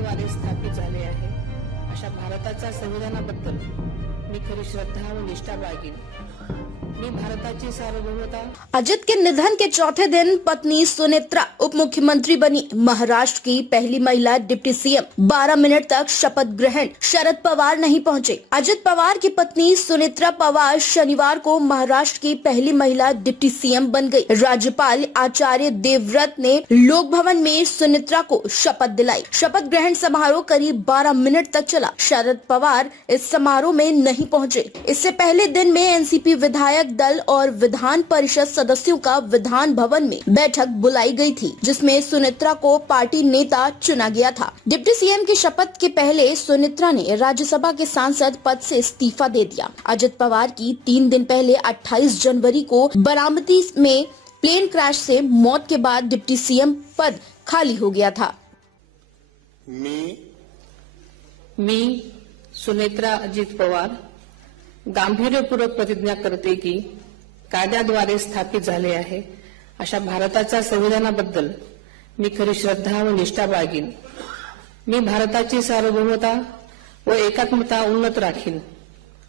कायद्याद्वारे स्थापित झाले आहे अशा भारताच्या संविधानाबद्दल मी खरी श्रद्धा व निष्ठा बाळगीन। मी भारताची सार्वभौमता। अजित के निधन के चौथे दिन पत्नी सुनेत्रा उप मुख्यमंत्री बनी। महाराष्ट्र की पहली महिला डिप्टी सीएम। 12 मिनट तक शपथ ग्रहण। शरद पवार नहीं पहुंचे। अजित पवार की पत्नी सुनेत्रा पवार शनिवार को महाराष्ट्र की पहली महिला डिप्टी सीएम बन गई। राज्यपाल आचार्य देवव्रत ने लोक भवन में सुनेत्रा को शपथ दिलाई। शपथ ग्रहण समारोह करीब 12 मिनट तक चला। शरद पवार इस समारोह में नहीं पहुंचे। इससे पहले दिन में एनसीपी विधायक दल और विधान परिषद सदस्यों का विधान भवन में बैठक बुलाई गई थी, जिसमें सुनेत्रा को पार्टी नेता चुना गया था। डिप्टी सीएम की शपथ के पहले सुनेत्रा ने राज्यसभा के सांसद पद से इस्तीफा दे दिया। अजित पवार की 3 दिन पहले 28 जनवरी को बारामती में प्लेन क्रैश से मौत के बाद डिप्टी सीएम पद खाली हो गया था। मी सुनेत्रा अजित पवार गांभीर्यपूर्वक प्रतिज्ञा करते की कायद्याद्वारे स्थापित झाले आहे अशा भारताच्या संविधानाबद्दल मी खरी श्रद्धा व निष्ठा बाळगीन। मी भारताची सार्वभौमता व एकात्मता उन्नत राखीन।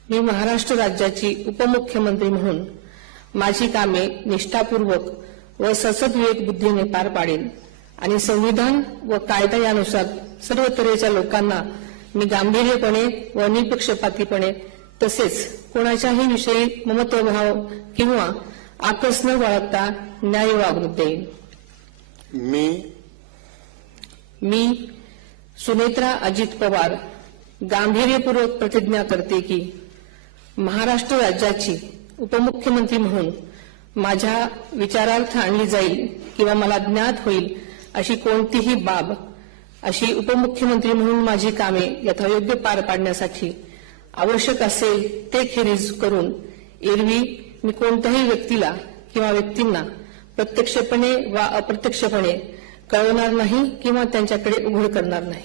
मी महाराष्ट्र राज्याची उपमुख्यमंत्री म्हणून माझी कामे निष्ठापूर्वक व ससद विवेक बुद्धीने पार पाडेन आणि संविधान व कायदा यानुसार सर्व तऱ्हेच्या लोकांना मी गांभीर्यपणे व निपक्षपातीपणे तसेच कोणाच्याही विषयी ममत्वभाव किंवा आकस न बाळगता न्याय वागणूक देईन। मी सुनेत्रा अजित पवार गांभीर्यपूर्वक प्रतिज्ञा करते की महाराष्ट्र राज्याची उपमुख्यमंत्री म्हणून माझ्या विचारार्थ आणली जाईल किंवा मला ज्ञात होईल अशी कोणतीही बाब अशी उपमुख्यमंत्री म्हणून माझी कामे यथायोग्य पार पाडण्यासाठी आवश्यक असेल ते खेरीज करून एरवी मी कोणत्याही व्यक्तीला किंवा व्यक्तींना प्रत्यक्षपणे वा अप्रत्यक्षपणे कळवणार नाही किंवा त्यांच्याकडे उघड करणार नाही।